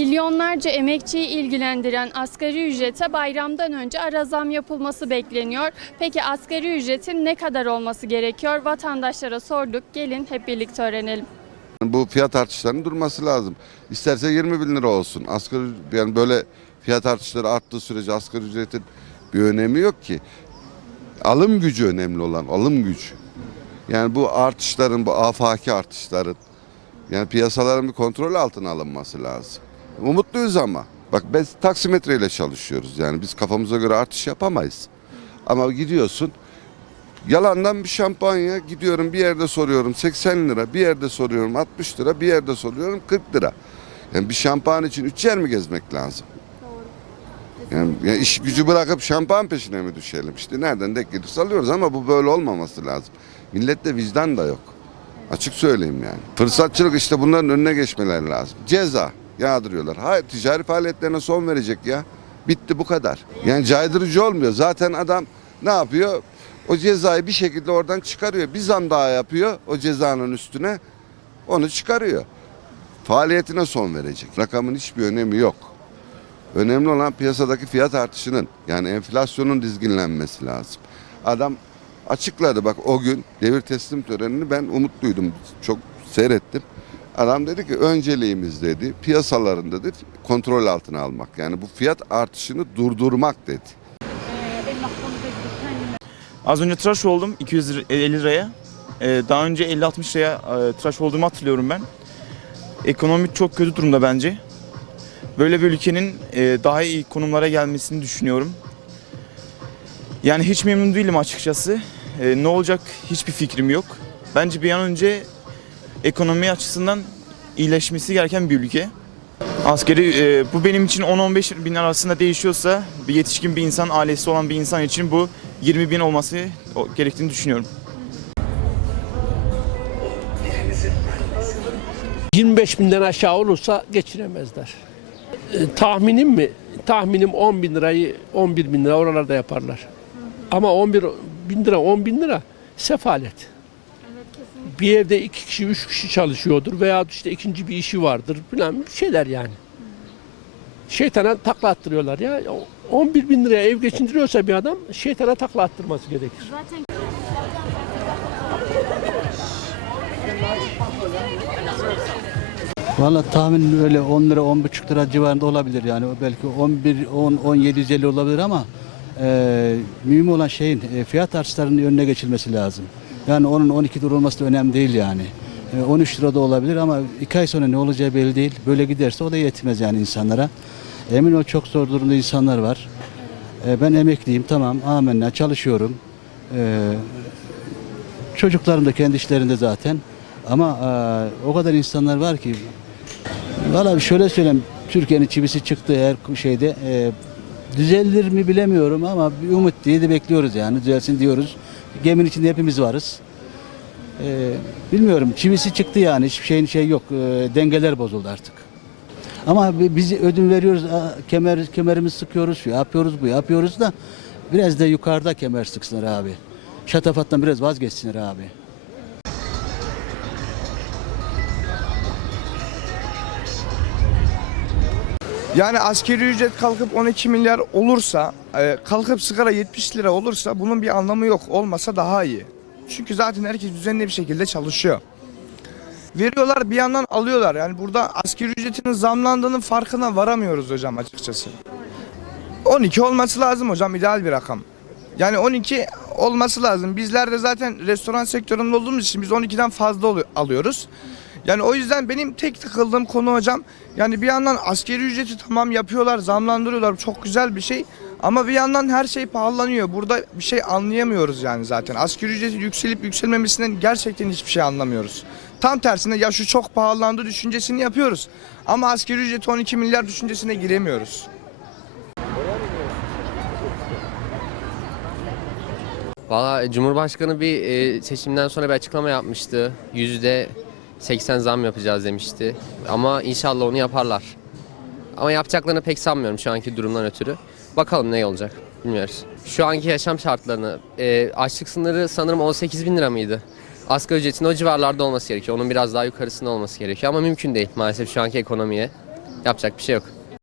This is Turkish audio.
Milyonlarca emekçiyi ilgilendiren asgari ücrete bayramdan önce ara zam yapılması bekleniyor. Peki asgari ücretin ne kadar olması gerekiyor? Vatandaşlara sorduk. Gelin hep birlikte öğrenelim. Bu fiyat artışlarının durması lazım. İsterse 20 bin lira olsun. Asgari yani böyle fiyat artışları arttığı sürece asgari ücretin bir önemi yok ki. Alım gücü önemli olan, alım gücü. Yani bu artışların, bu afaki artışların yani piyasaların bir kontrol altına alınması lazım. Umutluyuz ama. Bak biz taksimetreyle çalışıyoruz. Yani biz kafamıza göre artış yapamayız. Ama gidiyorsun Yalandan bir şampanya gidiyorum bir yerde soruyorum 80 lira, bir yerde soruyorum 60 lira, bir yerde soruyorum 40 lira. Yani bir şampuan için üç yer mi gezmek lazım? Yani, yani iş gücü bırakıp şampuan peşine mi düşelim? İşte nereden denk gelirse alıyoruz ama bu böyle olmaması lazım. Millette vicdan da yok. Açık söyleyeyim yani. Fırsatçılık işte bunların önüne geçmeleri lazım. Ceza yağdırıyorlar. Hayır ticari faaliyetlerine son verecek ya. Bitti bu kadar. Yani caydırıcı olmuyor. Zaten adam ne yapıyor? O cezayı bir şekilde oradan çıkarıyor. Bir zam daha yapıyor o cezanın üstüne. Onu çıkarıyor. Faaliyetine son verecek. Rakamın hiçbir önemi yok. Önemli olan piyasadaki fiyat artışının yani enflasyonun dizginlenmesi lazım. Adam açıkladı bak o gün devir teslim törenini ben umutluydum. Çok seyrettim. Adam dedi ki önceliğimiz dedi piyasaların dedi kontrol altına almak. Yani bu fiyat artışını durdurmak dedi. Az önce tıraş oldum 250 liraya. Ee, daha önce 50-60 liraya e, tıraş olduğumu hatırlıyorum ben. Ekonomi çok kötü durumda bence. Böyle bir ülkenin e, daha iyi konumlara gelmesini düşünüyorum. Yani hiç memnun değilim açıkçası. E, ne olacak hiçbir fikrim yok. Bence bir an önce ekonomi açısından iyileşmesi gereken bir ülke. Askeri e, bu benim için 10-15 bin arasında değişiyorsa bir yetişkin bir insan, ailesi olan bir insan için bu 20 bin olması gerektiğini düşünüyorum. 25 binden aşağı olursa geçiremezler. E, tahminim mi? Tahminim 10 bin lirayı 11 bin lira oralarda yaparlar. Ama 11 bin lira 10 bin lira sefalet. Bir evde iki kişi üç kişi çalışıyordur veya işte ikinci bir işi vardır falan bir şeyler yani. Şeytana takla attırıyorlar ya. 11 bin liraya ev geçindiriyorsa bir adam şeytana takla attırması gerekir. Valla tahmin öyle 10 lira 10,5 lira civarında olabilir yani belki 11 10 10 750 olabilir ama e, mühim olan şeyin e, fiyat artışlarının önüne geçilmesi lazım. Yani onun 12 lira olması da önemli değil yani. E, 13 lira da olabilir ama 2 ay sonra ne olacağı belli değil. Böyle giderse o da yetmez yani insanlara. Emin ol çok zor durumda insanlar var. E, ben emekliyim tamam amenna çalışıyorum. E, çocuklarım da kendi işlerinde zaten. Ama e, o kadar insanlar var ki Valla şöyle söyleyeyim. Türkiye'nin çivisi çıktı her şeyde. Düzelir mi bilemiyorum ama bir umut diye de bekliyoruz yani. Düzelsin diyoruz. Geminin içinde hepimiz varız. E, bilmiyorum. Çivisi çıktı yani. Hiçbir şeyin şey yok. E, dengeler bozuldu artık. Ama bi- biz ödün veriyoruz. Kemer, kemerimizi sıkıyoruz. Şu yapıyoruz bu yapıyoruz da biraz da yukarıda kemer sıksınlar abi. Şatafattan biraz vazgeçsinler abi. Yani askeri ücret kalkıp 12 milyar olursa, e, kalkıp sigara 70 lira olursa bunun bir anlamı yok. Olmasa daha iyi. Çünkü zaten herkes düzenli bir şekilde çalışıyor. Veriyorlar bir yandan alıyorlar. Yani burada askeri ücretinin zamlandığının farkına varamıyoruz hocam açıkçası. 12 olması lazım hocam ideal bir rakam. Yani 12 olması lazım. Bizler de zaten restoran sektöründe olduğumuz için biz 12'den fazla alıyoruz. Yani o yüzden benim tek takıldığım konu hocam yani bir yandan askeri ücreti tamam yapıyorlar, zamlandırıyorlar. Çok güzel bir şey. Ama bir yandan her şey pahalanıyor. Burada bir şey anlayamıyoruz yani zaten. Asgari ücreti yükselip yükselmemesinden gerçekten hiçbir şey anlamıyoruz. Tam tersine ya şu çok pahalandı düşüncesini yapıyoruz. Ama asgari ücreti 12 milyar düşüncesine giremiyoruz. Valla Cumhurbaşkanı bir e, seçimden sonra bir açıklama yapmıştı. Yüzde 80 zam yapacağız demişti. Ama inşallah onu yaparlar. Ama yapacaklarını pek sanmıyorum şu anki durumdan ötürü. Bakalım ne olacak bilmiyoruz. Şu anki yaşam şartlarını, e, açlık sınırı sanırım 18 bin lira mıydı? Asgari ücretin o civarlarda olması gerekiyor. Onun biraz daha yukarısında olması gerekiyor ama mümkün değil maalesef şu anki ekonomiye. Yapacak bir şey yok.